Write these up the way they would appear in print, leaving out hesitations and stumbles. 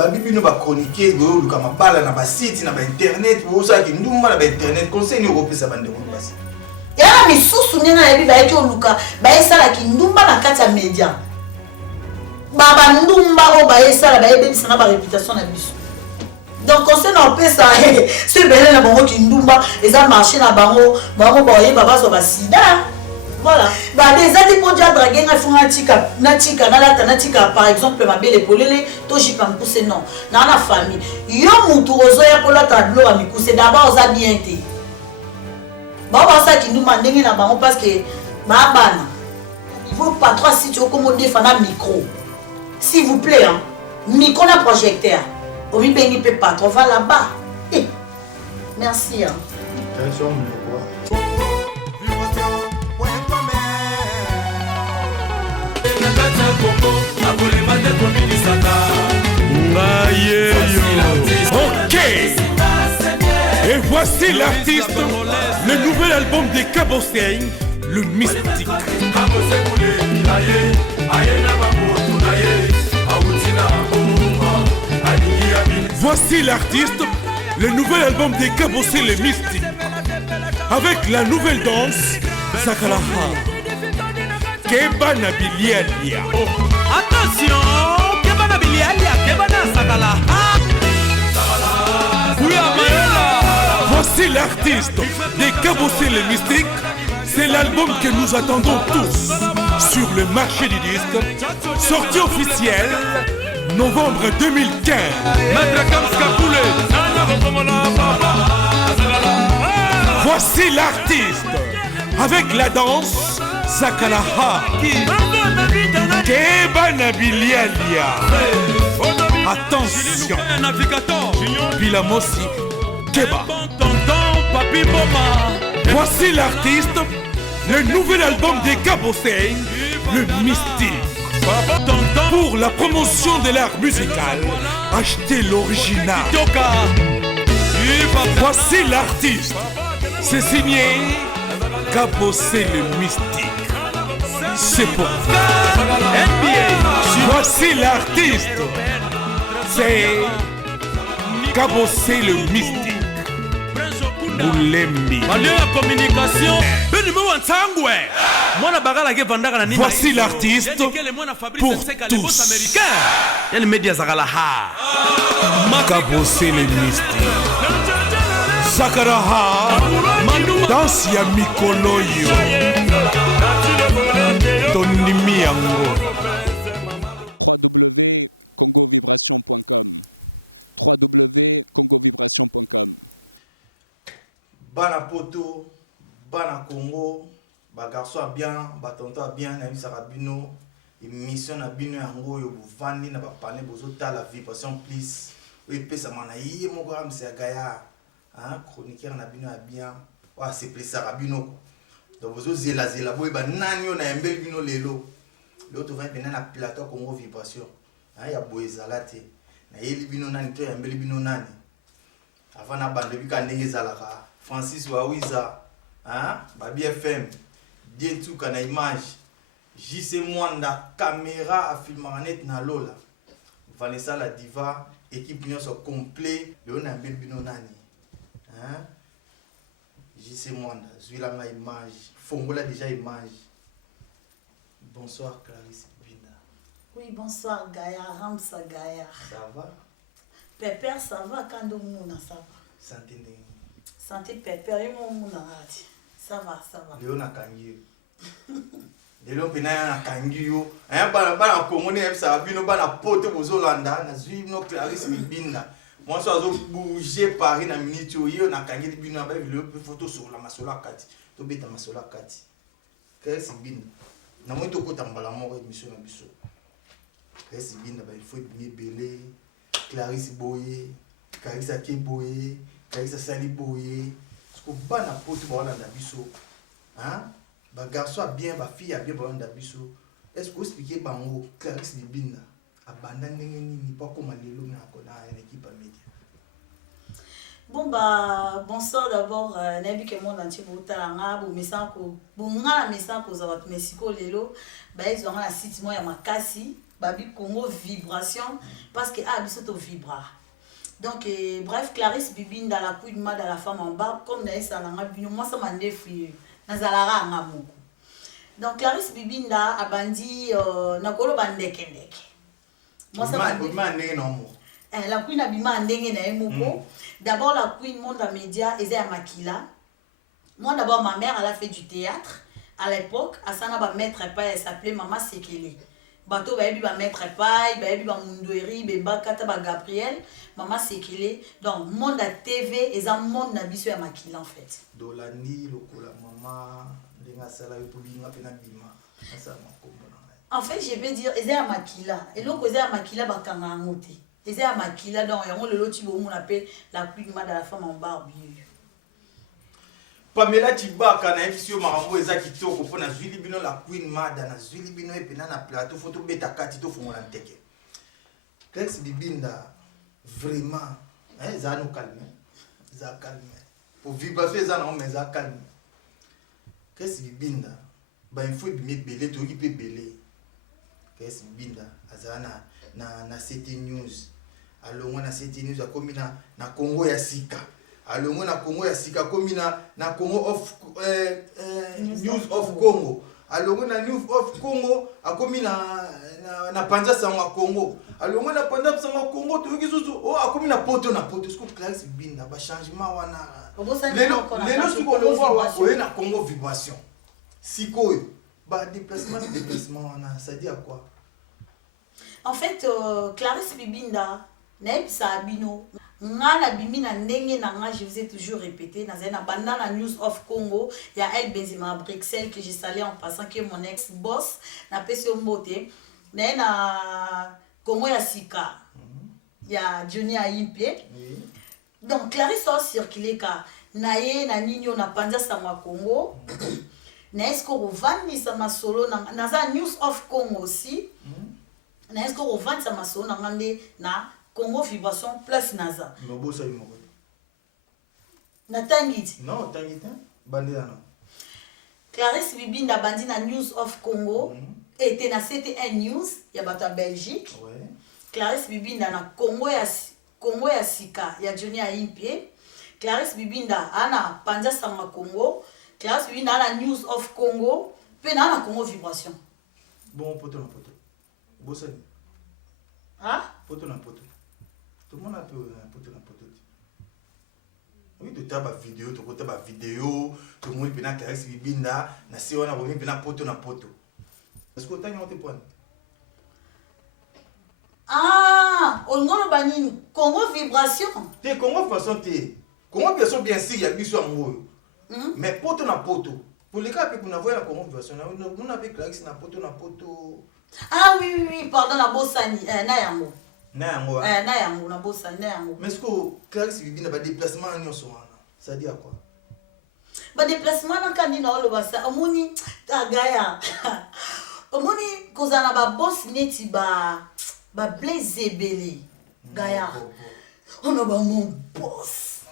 Babibi no ba chroniquer go luka mabala na ba site na ba internet bo ça ki ndumba na ba internet conseil ni opesa bande ko basi. Ya misusu nena yebi ba eki oluka ba esala ki ndumba na kati ya media. Baba ndumba o ba esala ba yebisa na ba réputation na biso. Donc conseil na opesa ce belé na bango ki ndumba eza marché na bango ba yeba ba so ba sida. Voilà. Bah des années pour dire draguer na font natika natika par exemple ma belle polele to jipa mkuse non na la famille yo mutu ozo ya pola tableau a mikuse d'abord za bien té ba ça qui nous mande na bango parce que ba bana il faut pas trop si tu commander fana micro s'il vous plaît hein micro na projecteur au mi bengi pe pas trop va là-bas merci hein Ok. Et voici l'artiste, le nouvel album des Cabossing, le Mystique. Voici l'artiste, le nouvel album des Cabossing, le Mystique. Avec la nouvelle danse, Sakalaha. Kebana Bilialia. Attention, Kebana Bilialia, Kebana Sakala. Voici l'artiste des Cabossés les Mystiques. C'est l'album que nous attendons tous sur le marché du disque. Sortie officielle novembre 2015. Voici l'artiste avec la danse Sakalaha. Kebana Bilialia. Attention, Bilamosi Keba. Voici l'artiste, le nouvel album des Cabossing, le Mystique. Pour la promotion de l'art musical, achetez l'original. Voici l'artiste, c'est signé Cabossing le Mystique. C'est pour vous. Voici l'artiste, c'est Cabossing le Mystique. Voici l'artiste pour tous. Cabossing le Mystique. Sakaraha danse ya mikoloyo tonimi yango. Bana poto, bana Congo, ba garçon a bien, ba tonton a bien, na misaka bino, émission na bino yango yo buvandi na ba parler bozo ta la vie passion please. Oui pesa mana yé moko am se gaya. Hein, chroniqueur na bino a bien. Wa c'est plaisir a bino. Donc bozo zela boy ba nani yo na embel bino lelo. L'autre va venir na plateau Congo vibration. Hein, ya boy zalate. Na yeli bino nani to ya embel bino nani. Avant na bande bika ndenge zalaka. Francis Wawiza, hein? Babi FM, Dientou kana image, JC Mwanda, caméra à filmanet na Lola, Vanessa la diva, équipe nyonso complet, Léona Mbelbino nani, hein? JC Mwanda, Zuila ma image, Fongola déjà image. Bonsoir Clarisse Binda. Oui, bonsoir Gaïa, Ramsa Gaïa. Ça va? Pépère, ça va quand on ça va. Santé ndenge. Santé Pépère, ça va, ça va. Léona Kangi. Léona Pena Kangi yo. Hein, bana Congolais, ça va bino bana pote bozolanda, na zui no Clarisse Binda. Moi so azo bouger Paris na minute yo na Kangi bino ba le photo sur la masola kati. To beta masola kati. Clarisse Binda. Na mo to kota mbala mo émission na biso. Clarisse Binda ba il faut bien belé. Clarisse Boye, Clarisse Akeboye. Clarisse Sali Boye, parce que bana pote ba na biso, hein? Ba garçon a bien, ba fille a bien ba na biso. Est-ce que vous expliquez bango Clarisse Binda abandonne ni pas comme lelo na kona une équipe à média. Bon bah bonsoir d'abord nabi ke monde entier botalanga bo mesanko bo ngala mesanko za wat Mexico lelo ba ils ont un site moi ya makasi babi Congo vibration parce que ah biso to vibra. Donc bref, Clarisse Bibinda la couille de mal à la femme en bas comme na ça na bino moi ça m'a défri na zalara ngamoko. Donc Clarisse Bibinda a bandi na kolo bandeke ndeke. Moi ça m'a défri la queen abima ndenge na emoko. D'abord la queen monde à média et à Makila. Moi d'abord ma mère elle a fait du théâtre à l'époque, Asana ba maître pas elle s'appelait Maman Sekele. Bato ba yebi ba maître pas, ba yebi ba Mundoeri, ba Kata ba Gabriel, Maman Sekele. Donc monde à TV et ça monde na biso ya Makila en fait. Dolani lokola maman ndenga sala yo polinga pena bima. Ça en fait, je vais dire et à Makila. Et donc et à Makila ba kanga ngote. Et à Makila donc yango le loti bo on appelle la queen de la femme en barbe. Pamela Tibaka na efisio marambo eza kitoko pona zwili bino la queen mada na zwili bino epena na plateau photo beta kati to fongola nteke. Clarisse Bibinda vraiment za no calme. Za calme. Pour vibration za na mais za calme. Clarisse Bibinda ba il faut bimé belé to ki pe belé. Clarisse Bibinda azana na CT News. Alongo na CT News akomi na Congo ya sika. Alongo na Congo ya sika komi na Congo of News of Congo. Alongo na News of Congo akomi na Panja Sangwa Congo. Alongo na Panja Sangwa Congo to kizuzu akomi na poto sko Clarisse Bibinda ba changement wana. Lelo suko lo voit wa na Congo vibration. Sikoyo ba déplacement wana ça dit à quoi? En fait Clarisse Bibinda Nebsa Abino, Ngana Bimina Nenge Nanga, je vous ai toujours répété, dans un Bandana News of Congo, il y a El Benzema à Bruxelles que j'ai salé en passant, qui est mon ex-boss, n'a pas sur Mbote. Na Congo ya Sika, il y a Johnny Aimpe. Donc Clarisse a circulé car Naye, na Nino, na Panja Sama Congo. N'est-ce qu'on revend sama solo, na News of Congo aussi. N'est-ce qu'on revend sama solo, na Congo vibration place naza. Mobosa yimoko. Na tangiti. Non, tangiti. Bandina non. Clarisse Bibinda bandi na News of Congo était na CTN News ya bata Belgique. Ouais. Clarisse Bibinda na Congo ya Sika ya Johnny Aimpe. Clarisse Bibinda ana Panja Sama Congo. Clarisse Bibinda ana News of Congo. Pe na Congo vibration. Bon poto na poto. Bosa ni. Ah? Poto na poto. Tout le monde a pu poto na poto. Oui, tu as une vidéo, tu as une vidéo, tout le monde peut Clarisse Bibinda, na si on a remis na poto na poto. Est-ce que tu as un point? Ah, on a bani Congo vibration. Te Congo vibration te. Congo vibration bien sûr, il y a biso amoureux. Mais poto na poto. Pour les cas que nous avons la Congo vibration, on a avec Clarisse na poto. Ah oui, pardon, la Bossani, Nayango. Nayango. Nayango, na Bossani, Nayango. Mais est-ce que Clarisse Bibinda va déplacement en Nyoswana? Ça dit à quoi? Ba déplacement na kanina olo basa omoni tagaya. Omoni kozana ba boss neti ba blaze belé. Gaya. On a ba mon boss.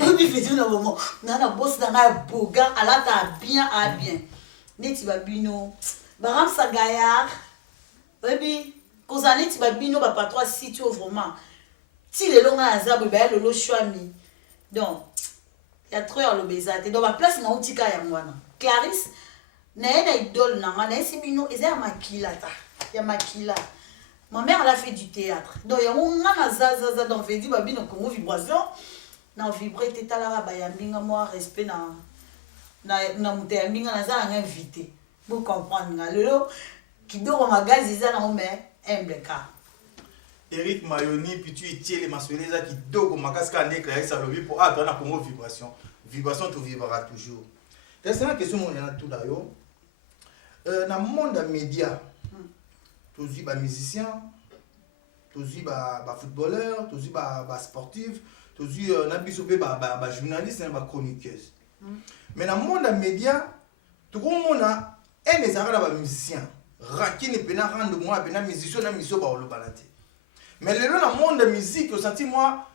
On dit fait na moment. Na boss na nga boga alata bien. Neti ba bino. Ba ramsa gaya. Baby kozana neti ba bino ba patron site vraiment. Ti le longa azabu ba lolo chwami. Donc il y a trop à l'obésité. Donc, ma place, na utika ya mwana. Clarisse, na idole na ngana, bino, eza ya makila ta. Ya makila. Ma mère, elle a fait du théâtre. Donc, il y a un zazaza, donc, on dit, babi, na Congo vibration. Na vibré, tétalara, ba yambinga, moi, respect na mute yambinga, na za, na invité. Vous comprenez, nga. Lelo, kido, magazi, za, na ome, MBK. Eric Mayoni, puis tu étais les masculins qui dogo makaska ande Clarisse alobi pour attendre la Congo vibration. Vibration tu vivras toujours. C'est une question on a tout d'ailleurs. Dans le monde des médias, tu dis ba musicien, tu dis ba footballeur, tu dis ba sportif, tu dis na bisobé ba journaliste, ba chroniqueuse. Mais dans le monde des médias, tout le monde a un des arabes ba musicien. Rakine pena rendre moi pena musicien na miso ba olobalate. Mais le monde de la musique, je sens moi,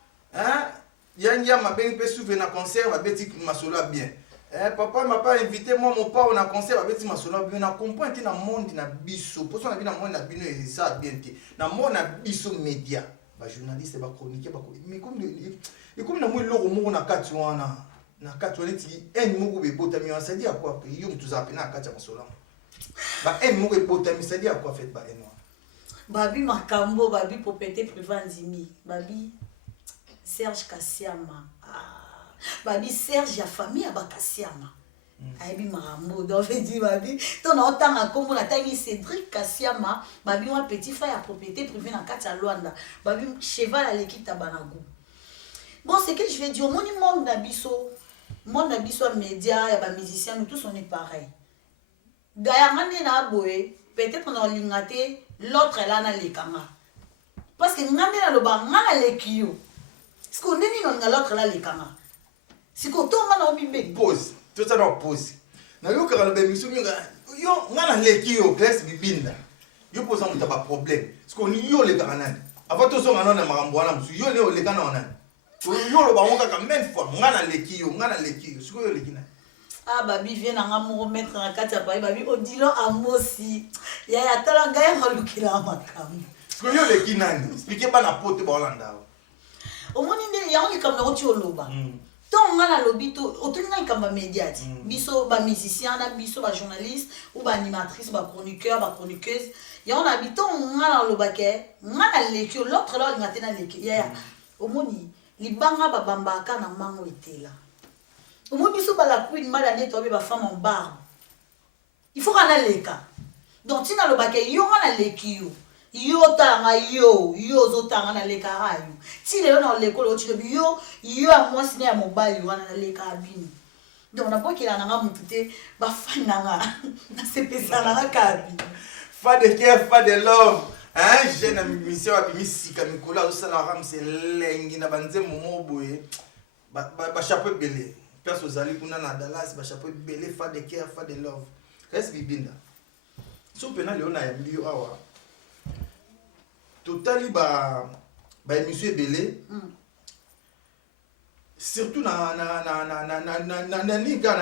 il y a un peu souffle dans concert, va bêtir masolo bien. Papa m'a pas invité, moi, mon père, on a conseillé, on a compris que dans le monde, il y a biso. Pour ça, on a vu dans le monde, il y a ça bien. Dans le monde, il y a biso média. Les journalistes, les chroniqueurs, mais comme nous, on a 4 ans, na 4 ans, un mot de botami, ça dit à quoi? Il y a tout ça, na 4 ans. Un mot de botami, ça dit à quoi fait Balénois? Babi Makambo, Babi Popete Privanzimi, Babi Serge Kassiama. Babi Serge ya famille aba Kassiama. Aibi Marambo, donc je dis Babi, ton autant à comme on a taillé Cédric Kassiama, Babi un petit frère à propriété privée dans Katia Luanda, Babi cheval à l'équipe Tabanago. Bon, c'est que je vais dire, mon monde d'abisso, média, il y a des musiciens, nous tous on est pareil. D'ailleurs, peut-être qu'on a lingaté, l'autre est là dans les camas. Parce que nous avons les kio. Est-ce qu'on est dans l'autre là les camas? Si qu'on tombe dans le bébé. Pause. Tout ça dans pause. Na yo ka le mission yo ngana leki yo classe bibinda. Yo pose un problème. Parce qu'on yo les garanan. Avant tout ça ngana na marambo na musu yo les garanan. Yo le ba on ka même fois ngana leki yo. Ce que yo leki na. Ah babi vient na ngamu mettre na kati ya babi odilo amosi. Ya tala ngaya malukila makamu. Ce que yo leki nani. Expliquez pas na pote ba Holanda. Au moins il y a on comme na loba. Donc, on a lobby, on a médias. Biso, ba musicien, biso, ba journaliste, ou ba animatrice, ba chroniqueur, ba chroniqueuse. Il y a un habitant, on a le baquet, on a l'équipe, l'autre là, on a l'équipe. Il y a au moni, les banga ba bamba kana mango était là. Au moins, biso, ba la queen, malade, toi, ba femme en barbe. Il faut qu'on a l'équipe. Donc, si on a le baquet, il y a l'équipe. Yo tanga yo zotanga na leka rayo ti lelo na lekolo ti yo a moi sine ya mobile wana na leka bini donc na pokela na mutute ba fananga na sepesa na kabi fa de care fa de love hein jeune mission a misika mikola osala ram c'est lengi na banze momo boye ba chapeau belé place aux ali kuna na Dallas ba chapeau belé fa de care fa de love reste bibinda so pena leo na mbio awa totali émission belé surtout na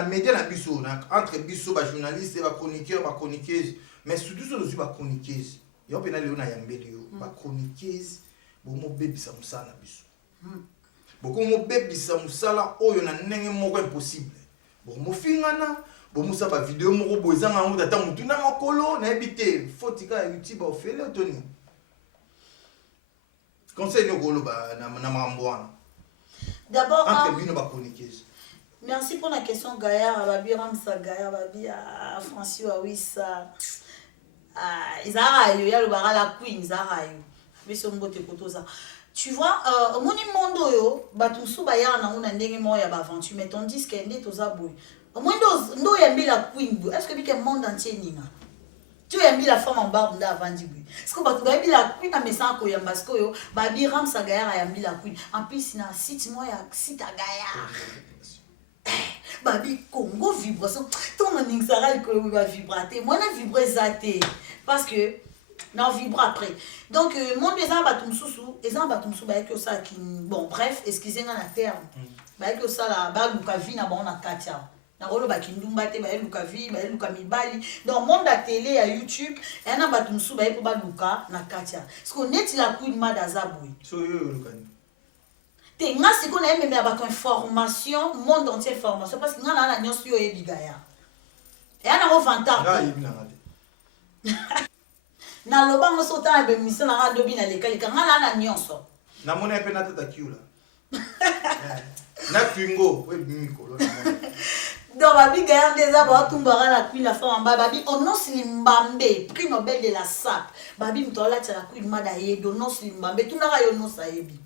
média na biso entre biso ba journaliste ba chroniqueur ba chroniqueuse mais surtout sur aussi ba chroniqueuse yo pena leo na yambeli yo ba chroniqueuse bomo bebisa musala na biso boko mo bebisa musala oyo na ndenge moko impossible bomo fingana bomo sa ba vidéo moko boezanga ngo tata mutu na makolo na ebité fotika YouTube ofele otoni. Conseil de Golo na Mamboana. D'abord, merci pour la question Gaïa, Babi Ramsa Gaïa, Babi Francio Awissa. Izara, il y a le bara la queen, Izara. Tu vois, mon monde yo, batusu baya na una ndenge mo ya aventure, mais tandis que ndé tozaboy. Au moins ndo yambi la queen, est-ce que bike monde entier ninga? Tu as mis la femme en barbe avant du bruit. Est-ce que tu as mis la queen à mes sangs koya parce que yo babi ram sa gaillard a mis la queen. En plus na site moi ya site à gaillard. Babi Congo vibration. Ton ning saral ko va vibrater. Moi na vibrer zaté parce que na vibre après. Donc mon des ans batum sousou, les ans batum sou ba que ça qui bon bref, excusez-moi na terme. Ba que ça la ba luka vi na ba on a katia. Donc monde à télé à YouTube et na batum sou ba ko ba luka na katia parce qu'on est la queen madazaboui so yo lukani te nga siko na même ba information monde entier formation parce que nga na nyonso yo ebigaya et ana vantard na loba ngo sota be mission na radio bina lekali nga na nyonso na mona pe na tata kiula na twingo we mikolo na mona. Donc, Babi gagne des arbres, tout mbara la queen la femme en bas. Babi, on non slimbambe, prix Nobel de la SAP. Babi, m'tola tcha la queen madaye, on non slimbambe, tout n'a yo non saebi.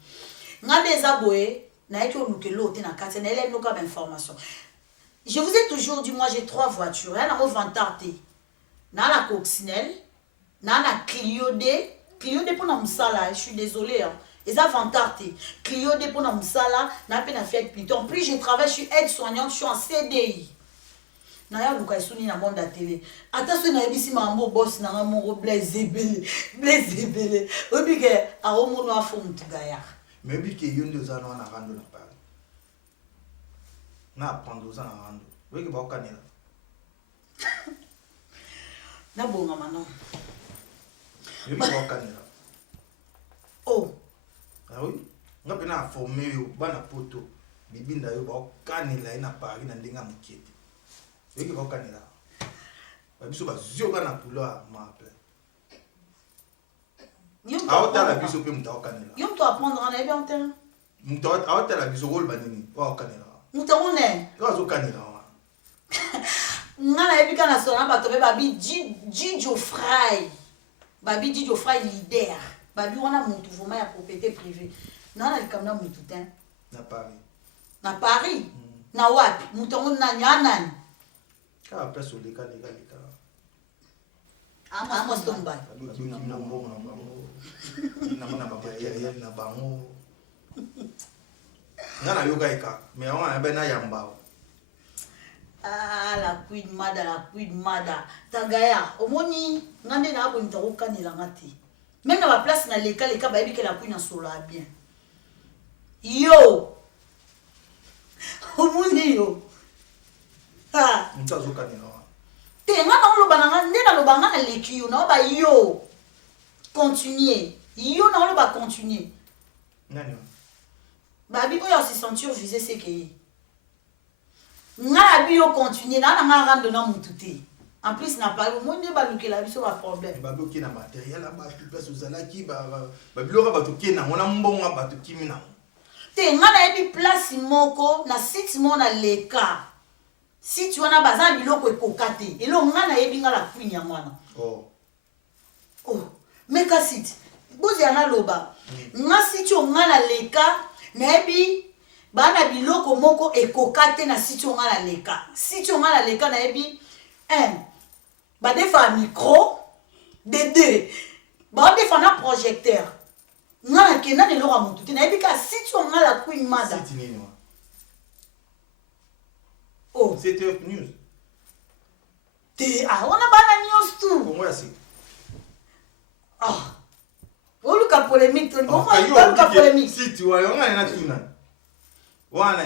Nga des arbres, na eki on luke l'autre na kate, na ele no comme information. Je vous ai toujours dit, moi j'ai 3 voitures. Il y a un vantarte, na la coccinelle, na la Clio D pour na musala, je suis désolée. Hein. Les avantages, Clio D pour nous sala, n'a pas fait plutôt. En plus, je travaille, je suis aide-soignante, je suis en CDI. Naya luka suni na monde à télé. Attention na ebisi mambo boss na mon Blaise Ebele. Obi ke a omo no afo mutugaya. Mais bi ke yonde za na rando na pa. Na prendre za na rando. Oui, que va canela. Na bonga manon. Oui, que va canela. Oh. Ah oui? On a bien formé yo, bana poto. Bibinda yo ba canela ina Paris na ndenga mukete. Oui, que va canela. Ba biso ba zioka na pula ma appelle. Ah, on t'a la biso pe muta canela. Yom to apprendre en bien terrain. Muta ah on t'a la biso rôle banini. Wa canela. Muta on est. Yo zo canela. Ngana ebi kana sona bato be babi Didio Fry. Babi Didio Fry leader. Babi wana mutu voma ya propriété privée. Nana likamna mutu ten. Na Paris. Na Paris. Na wapi? Mutu on na nyanani. Ka place au leka. Amos Tomba. Babi na mbongo na bango. Na baba ya na bango. Ngana yoka eka. Mais on a ben na yamba. Ah, la queen mada. Tagaya, omoni, ngande na abo nitaruka ni langati. Même na ba place na leka ba ebi ke la queen en solo bien. Yo. Omoni yo. Ah, Ntazo kanela. te ngana lo bananga ndena lo bangana leki yo na ba yo. Continuer. Yo na lo ba continuer. Nani? Babi oyo se sentir visé c'est que nga bio continuer na nga rendre na mututé en plus na pas au moins ne ba lukela biso ba problème Babi oki na matériel là ba place ozala ki ba biloko ba to ki na mona mbonga ba to kimi na. te nga na ebi place moko na site mo na leka si tu wana baza biloko ekokate elo nga na ebi nga la queen ya mwana oh meka site bozi ana loba nga site o nga na leka na ebi bana biloko moko ekokate na site o nga na leka site o nga na leka na ebi ba defa micro de deux ba defa na projecteur nga na kena ne loka mutu te na ebi ka site o nga la queen mada Site nini wa? oh C'était news. te wana bana news tu Kongo ya site. oluka polémique to bon oluka polémique Site wa yonga na tuna. Wana.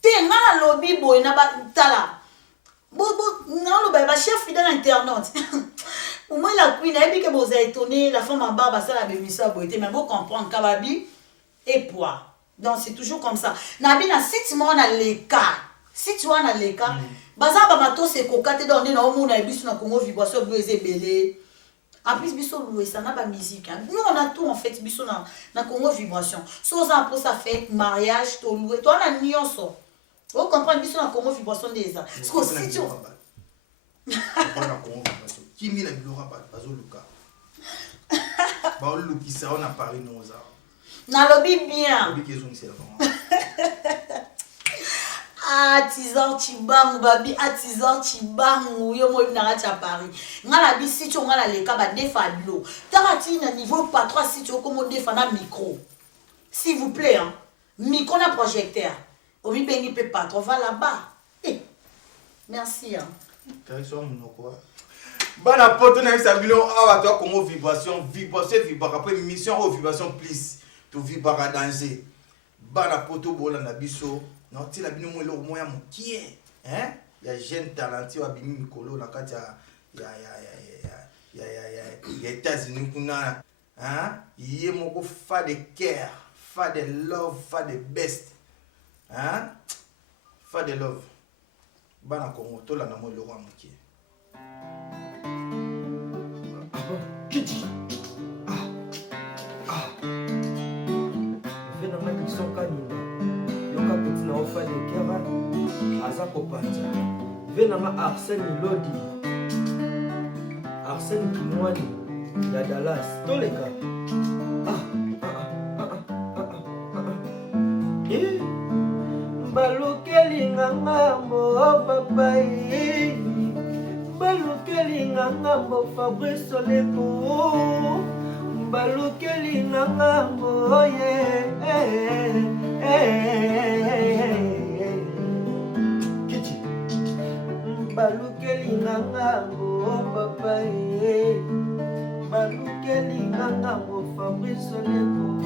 te nga na lobi boy na ba tala bo na lo ba chef fidèle internaute au moins la queen a dit que vous êtes étonné la femme en barbe ça la bémissa boité mais vous comprendre kababi et poids donc c'est toujours comme ça na bi na site mo na leka si tu wana leka baza ba mato se kokate dans na omo na biso na Congo vibration bleu belé en plus biso loué ça na ba musique hein. Nous on a tout en fait biso na Congo vibration so ça pour ça fait mariage to loué toi na nyonso vous comprenez biso na Congo vibration déjà parce que si tu Bana Congo vibration kimi na biloko ba bazoluka. Ba olukisa on a Paris noza. na lobby bien Babi kezo ni c'est là. Artisan Chibangu babi artisan Chibangu yo mo na cha Paris ngala bi site ngala leka ba defa bilo tarati na niveau pas 3 site comme defa na micro s'il vous plaît hein micro na projecteur o mi bengi pe pas on va là-bas merci hein Direction monoko. Bana poto na bisa bilo awa to Congo vibration après mission au vibration plus to vibara danger. Bana poto bola na biso na ti la bino mo lo moya mokie hein ya jeune talentueux abimi mikolo na kati ya États-Unis kuna hein yé moko fa de cœur fa de love fa de best hein fa de love bana Congo to la na mo lo mokie. Kiti. Vena ngati sokanina. Yoka petit na ofa de kera. Aza kopanza. Vena nga Arsène Lodi. Arsène Kimwani ya Dallas. Toleka. Balukeli ngambo papai. Balukeli ngambo Fabrice Oleko. Balukeli ngambo Kiti. Balukeli ngambo papa Balukeli ngambo Fabrice Oleko.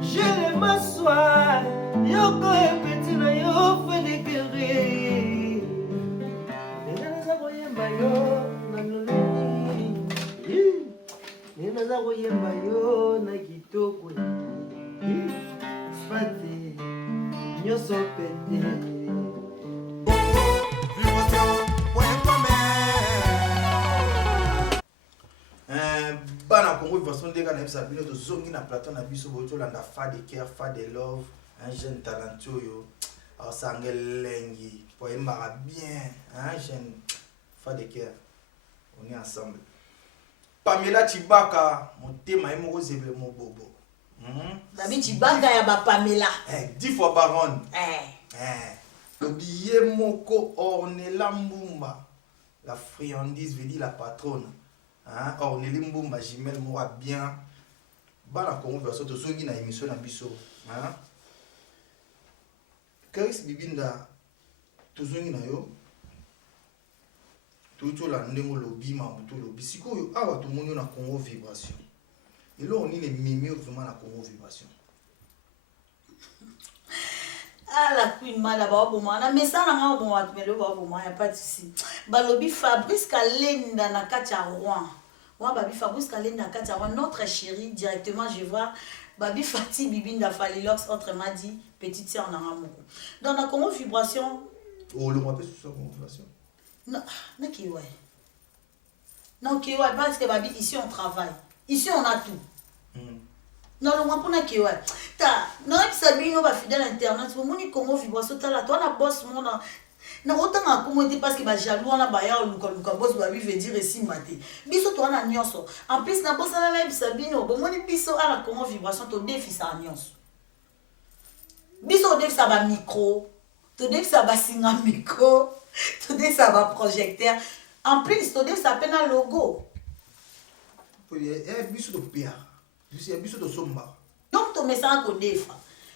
Je le m'assois yoko petit na yo naza koyemba yo na kitoko fate nyonso pete. Bana Congo vivation ndeka na bisa bino to zongi na plateau na biso boto landa fa de cœur, fa de love, un jeune talentueux yo. Alors sangelengi pour embarra bien, un jeune fa de cœur. On est ensemble. Pamela Chibaka, mon thème est mon zéble mon bobo. David Chibaka ya ba Pamela. 10 fois baronne. Le billet moko Ornella Mbumba. La friandise veut dire la patronne. Hein? Ornella Mbumba Jimel moi bien. Bana Congo verso to zongi na émission na biso. Hein? Karis Bibinda to zongi na yo. Tout la ndemo lobby mabuto lobby. Sikoyo awa to moni na Congo vibration. Et là on est les mimieux vraiment na Congo vibration. Ah la queen mala ba bo mana mais ça na nga bon atmelo ba bo mana pas de souci. Balobi Fabrice Kalenda na kacha Rouen. Moi babi Fabrice Kalenda na kacha Rouen notre chérie directement je vois babi Fati Bibinda Falilox autrement dit petite sœur na moko. Dans la Congo vibration. Oh le rappelle sur sa Congo vibration. Non, qui ouais. Non qui ouais parce que babi ici on travaille. Ici on a tout. Non le moi qui ouais. Ta non Sabino va fidèle internet pour moni Congo vibration ta la toi na boss mon na autant en commenter parce que ba jaloux na ba ya luka boss babi veut dire ici maté. Biso toi na nyonso. En plus na boss na live Sabino bon moni biso à la Congo vibration to défi ça nyonso. Biso défi ça ba micro, to défi ça ba singa micro. Tout ça va projecteur. En plus, tout ça peine un logo. Il y a un biseau de pierre. Il y a un biseau de somba. Donc, tu mets ça en défa.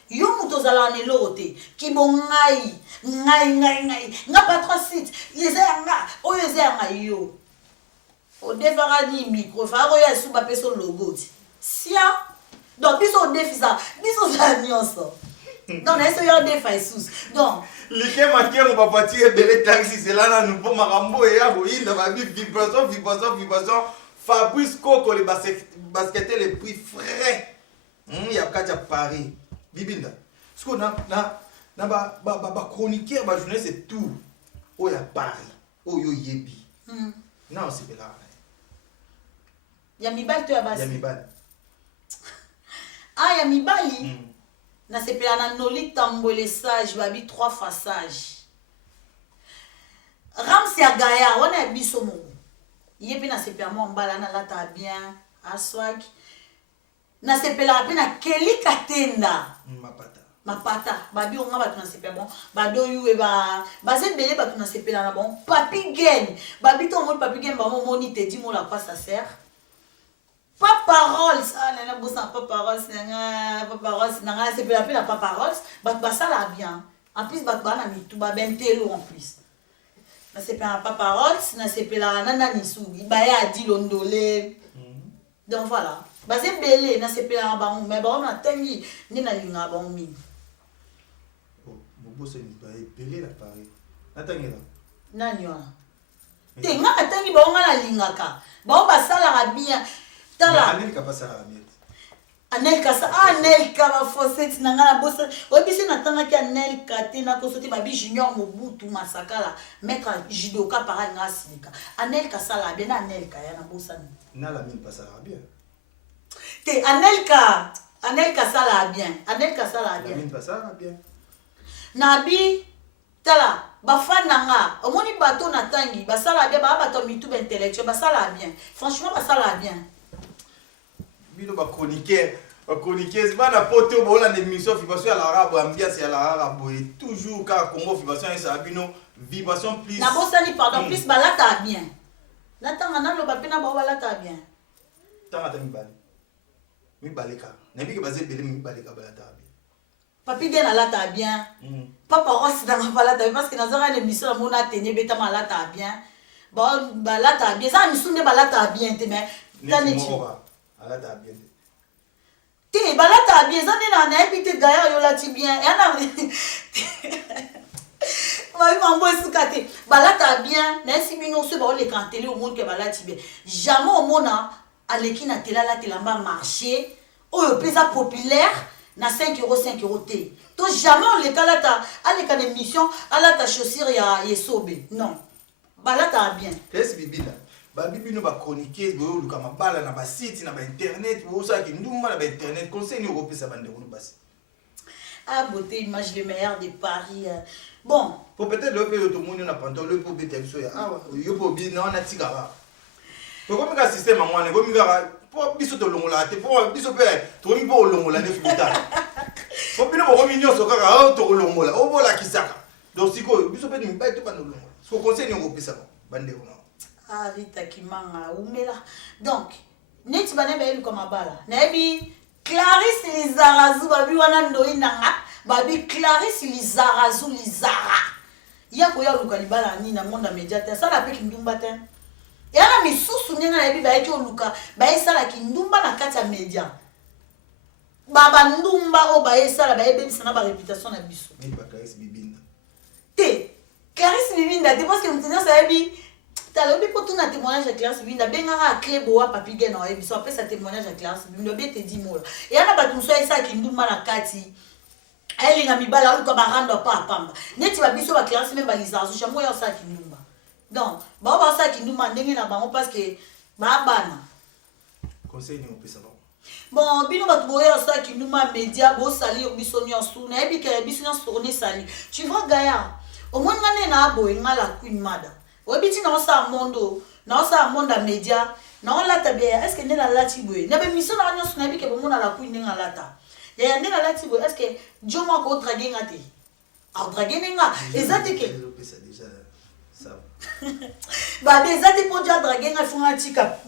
Yo muto zala ne lote ki bon ngai nga pas trois sites yezanga o yezanga yo o defara ni micro faro ya suba peso logo ti sia donc biso defisa biso za nyonso donc na eso yo defa sus donc Like maquillé on va partir belle taxi c'est là nous pour marambo et à boïna va vibration Fabrice Coco les basketteurs les prix frais il y a qu'à Paris Bibinda ce qu'on a ba chroniqueur ba journée c'est tout oh ya Paris oh yo yebi non c'est là ya mibali to ya basi ya mibali ah ya mibali na sepela na noli tambole sage babi 3 fois sage Ramsi ya Gaya wana biso mo yepi na sepela mo mbala na lata bien aswag na sepela pe na Kelly Katenda mapata babi onga batu na sepela bon bado yuwe ba se bele batu na sepela na bon papi gen babi to mo papi gen ba mo moni te di mo la quoi ça sert. Pas parole ça nana bossa pas parole nanga c'est pas la pas parole bah ça la bien en plus bah na mitu ba bentelo en plus na c'est pas parole na c'est pas la nana ni soubi ba ya di londolé donc voilà bah c'est belé na c'est pas ba mais ba na tangi ni na linga ba mi mon boss ni ba belé la Paris na tangi là nani wana tenga tangi ba nga la linga ka ba sala bien. Anelka passe à la miette. Anelka ça Anelka va forcer tinanga na bossa obisi na tanga ki Anelka te na kosoti babi junior Mobutu Masakala maître judoka para ngasika Anelka ça la bien Anelka ya na bossa na la mine passe à la bien te Anelka ça la bien Anelka ça la bien la mine passe à la bien nabi tala bafananga omoni bato na tangi basala bien ba bato mitu intellectuel basala bien franchement basala bien bino ba chroniqueur c'est pas na poto bola na émission vibration à l'arabe ambiance à l'arabe et toujours quand Congo vibration et ça bino vibration plus na bosani pardon plus balata bien na tanga na lo ba pena ba balata bien tanga ta mi baleka na bi ke basé belé mi baleka balata bien papi bien alata bien papa Ross na balata parce que na zara l'émission na mona tenye beta malata bien bon balata bien ça mi sunde balata bien te mais tani tu balata bien te balata bien ça na na habité Gaya yo la ti bien ya na balata bien nasi bino so ba le kantele au monde que balati bien jamais au monde aleki na tela la telamba marché oyo pesa populaire na 5 euros 5 euros té to jamais on le kalata aleka de mission alata chaussure ya yesobe non balata bien qu'est-ce bibila ba bibino ba chroniquer bo luka mabala na ba site na ba internet bo ça ki nduma na ba internet conseil ni opesa bande ko basi ah beauté image le meilleur de Paris bon pour peut-être le pays tout monde na pantalon le pour bete biso ya ah yo po bi na na tika ba to ko mika système ngwane ko mika po biso to longola te po biso pe to mi po longola ne futa po bino ko mi nyoso kaka to longola o bola kisaka donc siko biso pe ni ba to bando longola so conseil ni opesa bande ko ah Rita Kimanga umela donc neti bana ba elu kama bala na ebi Clarisse Lizarazu babi wana ndoi nanga babi Clarisse Lizarazu Lizara yako ya luka libala ni na monde médiateur ça la pe kindumba te yana misusu nyenga na ebi ba eki oluka ba esala kindumba na kati ya media baba ndumba o ba esala ba ebebisa na ba réputation na biso ni ba Clarisse Bibinda te Clarisse Bibinda te parce que mtenyo sa ebi talobi pour tout na témoignage à Clarisse Bibinda bengara clé boa papi gena wa ebiso après sa témoignage à Clarisse Bibinda be te di mola et yana batu so esa kindumba na kati ayelinga mibala uko barando pa pamba neti ba biso ba Clarisse même ba Lizarazu chamo ya sa kindumba donc ba sa kindumba ndenge na bango parce que ba bana conseil ni opesa ba bon bino batu boya sa kindumba média bo sali biso nyonso na ebi ke biso nyonso tourner sali tu vois Gaïa au moins ngane na abo ngala queen mada obiti na osa mondo na osa monda media na on lata bien est-ce que nena lati boy na be mission na nyonso na bi ke bomona la queen nga lata ya nena lati boy est-ce que jomo ko draguer ngati a draguer nga ezati ke déjà ça ba ezati po dia draguer nga funga tika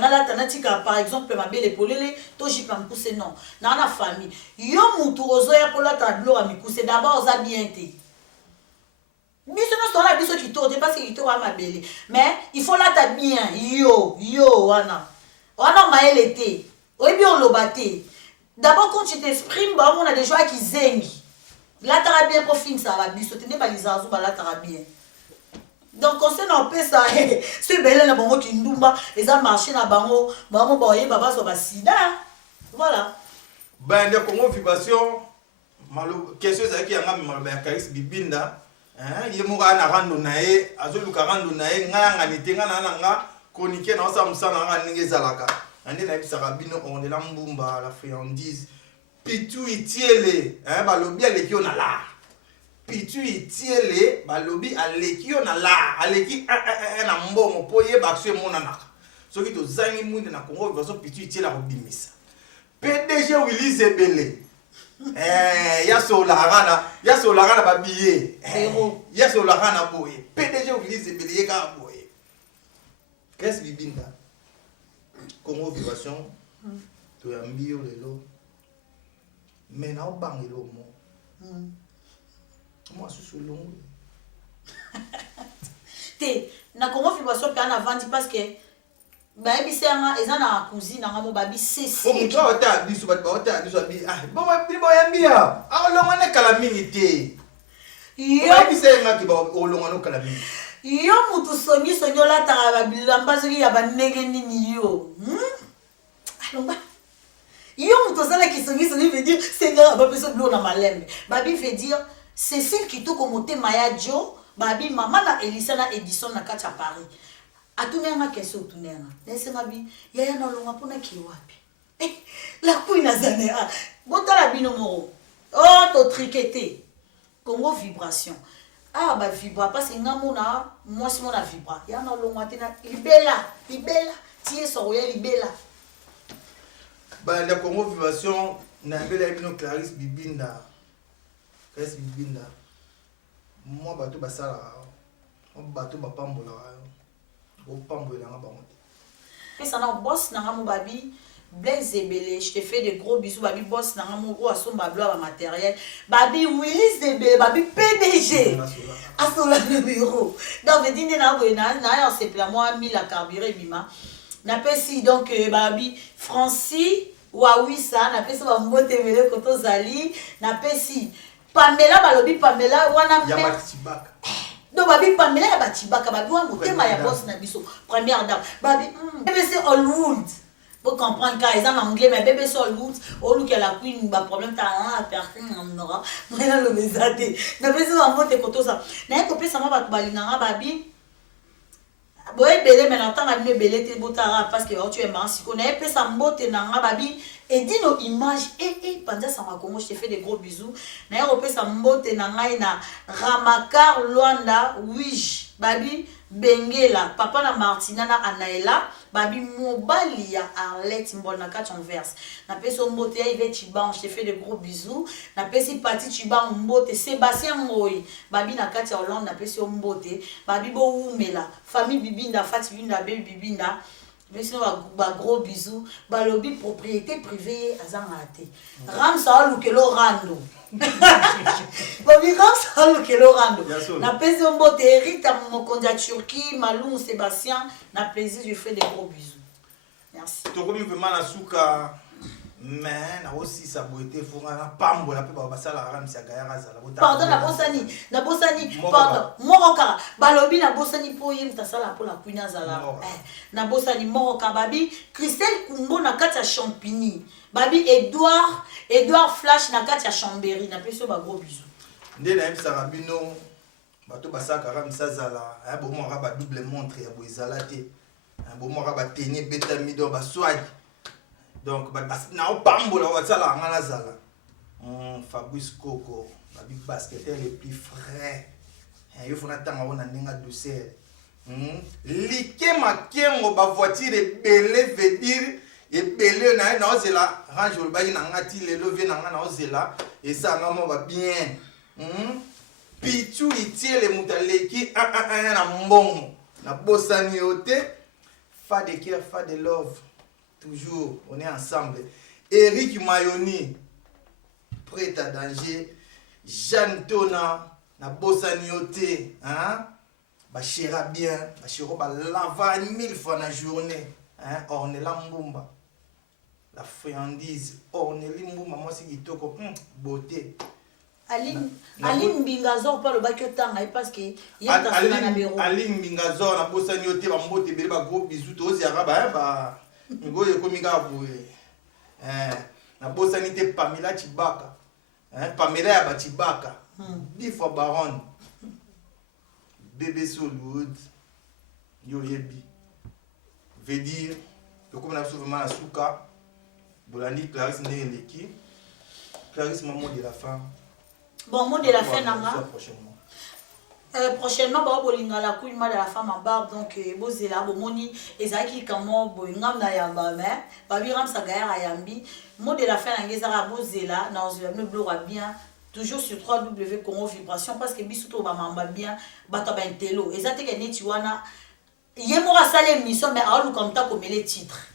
na lata na tika par exemple ma belle polele to jipa mpuse non na famille yo mutu ozo ya ko lata blo a mikuse d'abord za bien te biso no sola biso kito te parce que kito wa mabele mais il faut la ta bien yo wana maele te oyebi oloba te d'abord quand tu t'exprimes ba on a des joies qui zengi la tara bien pour fin ça va biso te ne ba Lizarazu ba la tara bien donc on se n'en peut ça c'est belle na bango ki ndumba eza marché na bango ba oyeba ba so ba sida voilà ben de Congo vibration malo question ça qui anga malo ba Clarisse Bibinda ye moka na rando na ye azoluka rando na ye nga nite nga na chroniquer na sa musana nga ninge zalaka ande na bisaka bino on de la mbumba la friandise pitu itiele balobi aleki na la pitu itiele balobi aleki na la aleki na mbongo po ye bakse mona naka soki to zangi mwinde na Congo baso pitu itiele ko bimisa PDG Willy Zebele ya solarana ba billet ya solarana boye PDG utilise billet ka boye qu'est-ce Bibinda Congo vibration to ya mbio lelo mais na obangelo mo susu longo te na Congo vibration pe na vandi parce que ba ebisanga eza na cousine nga mo babi ceci o muto ota biso ba ota biso bi bo ya mbia alonga ne kala mingi te yo bisenga ki ba olonga no kala mingi yo mutu songi la tara ba bilamba soki ya banenge nini yo alonga yo mutu sala ki songi veut dire senga ba peso blo na malembe babi veut dire Cécile Kitoko motema ya Jo babi mama na Elisa na Edison na kati ya Paris atunenga keso tunenga nesenga bi yaya na longa pona ki wapi la kuina zanera botala bino moro oh to triqueté Congo vibration ba vibra parce que ngamona moi si mona vibra ya na longa tena libela tie so ya libela ba la Congo vibration na mbele bino Clarisse Bibinda moi bato basala bato bapambola ça na boss na ngamo babi Blaise Zebele je te fais de gros bisous babi boss na ngamo o asomba blo ba matériel babi Willy Zebele babi PDG asola le bureau donc veut dire na boena na yo c'est pla moi 1000 à carburant bima na pesi donc babi Francis wa oui ça na pesi ba mbote vele koto zali na pesi Pamela balobi Pamela wana ya batibaka donc babi Pamela ya batibaka babi wa motema ya boss na biso première dame babi BBC Hollywood pour comprendre quand ils en anglais mais BBC Hollywood au lieu que la queen ba problème ta personne en aura moi là le bezate na besoin en mode koto ça na ko pesa ma ba balinganga babi boye belé mais n'entend pas mieux belé te botara parce que tu es marsi qu'on a pesa mbote nanga babi et dis nos images et pendant ça ma Congo je te fais des gros bisous na pesa mbote nanga na Ramakar Luanda Wish babi Bengela papa na Martina na Anaela babi mobali ya Arlette Mbona en verse na peso mbote ya Yves Chiban je te fais des gros bisous na pesi Pati Chiban mbote Sébastien Ngoy babi na kati ya Hollande na peso mbote babi bo umela famille Bibinda Fati Bibinda baby Bibinda Monsieur ba gros bisous balobi propriété privée azangate ramsa lukelo rando babi ramsa lukelo rando na plaisir mbote Rita Mokondia Turquie Malou Sébastien na plaisir je fais des gros bisous merci tokomi vraiment na suka mais na aussi ça boité fonga na pambo la pe ba basala ramsa gayara zala pardon na bosani pardon moroka balobi na bosani po yim ta sala po la kuina zala na bosani moroka babi Christelle Kumbo na kati ya Champigny babi Edouard Flash na kati ya Chambéry na peso ba gros bisous nde na yebisa rabino bato basaka ramsa zala ya bo mo ba double montre ya bo ezala te bo mo ba tenir beta mido ba swag donc na opambola watsala ngana zala Fabrice Coco babi basketteur les plus frais il faut natanga ona ninga douceur like makengo ba voiture belé veut dire et belé na ozela range le bayi na ngati lelo vie na ngana ozela et ça ngamo ba bien pichu itiele mutaleki na mbongo na bosani ote fa de cœur fa de love. Toujours, on est ensemble. Eric Mayoni, prêt à danger. Jeanne Tona, na Bossaniote, hein? Bachira bien, Bachiro ba lava 1000 fois dans la journée. Hein? On est là mbumba. La friandise, on est là mbumba. Moi, c'est qui toko, beauté. Aline Mbingazor pas le bakotanga parce que il y a ta na bureau. Aline Mbingazor na Bossaniote, ba mbote bele ba gros bisous to ziara ba ngoye kominga boye na bosanité Pamela Chibaka Pamela ya Batibaka Bifo Baron bébé Hollywood yo yebi veut dire que comme on a souvent la souka bolandi Clarisse Ndeleki Clarisse maman de la femme bon mot de la fin nanga prochainement ba bolinga la couille de la femme en barbe donc bozela bomoni ezaki comment boingam na yamba mais babiram sagaya ayambi mot de la fin ngezara bozela na ozela blora bien toujours sur 3W Congo Vibration parce que bisuto ba mamba bien bato ba intelo ezate ke neti wana yemora sale mission mais alu comme ta comme les titres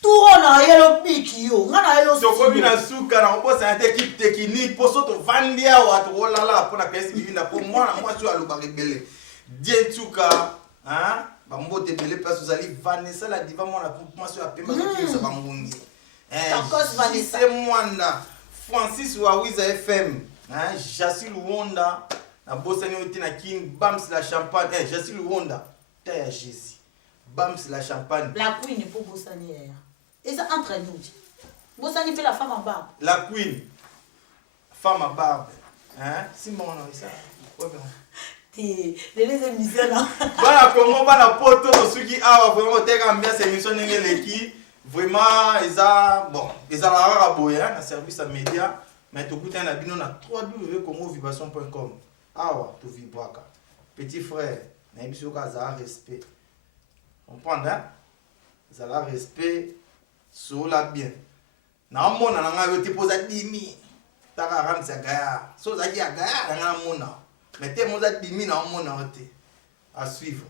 tout on a yelo pikio ngana yelo sokobi na suka na bosa na équipe technique pour soto vandia wa to lala pour na pesi bibina pour moi tu alu ba rebelle bien tuka hein ba mbote belé parce vous allez Vanessa la diva moi la moi sur la pema qui ça ba ngungi Vanessa c'est Mwanda Francis Wawiza FM hein Jassil Wonda na bosa ni otina king bams la champagne Jassil Wonda ta Jésus bams la champagne la queen pour bosani hier. Et ça entre nous. Bosani fait la femme en barbe. La queen. Femme à barbe. Hein? C'est bon, non, ça. Ouais, bon. Les émissions là. Voilà comment va la poto ceux qui a vraiment été bien ces émissions qui vraiment ils a bon, ils a la rare boya na service à média mais tout coûte un abino na www.congovibration.com. Ah ouais, tout vibraka. Petit frère, na biso ka za respect. Comprendre hein? Ça la respect sur la bien. Na mona na nga te posa dimi. Taka ramsa gaya. So za ki gaya na mona. Mais te moza dimi na mona ote. À suivre.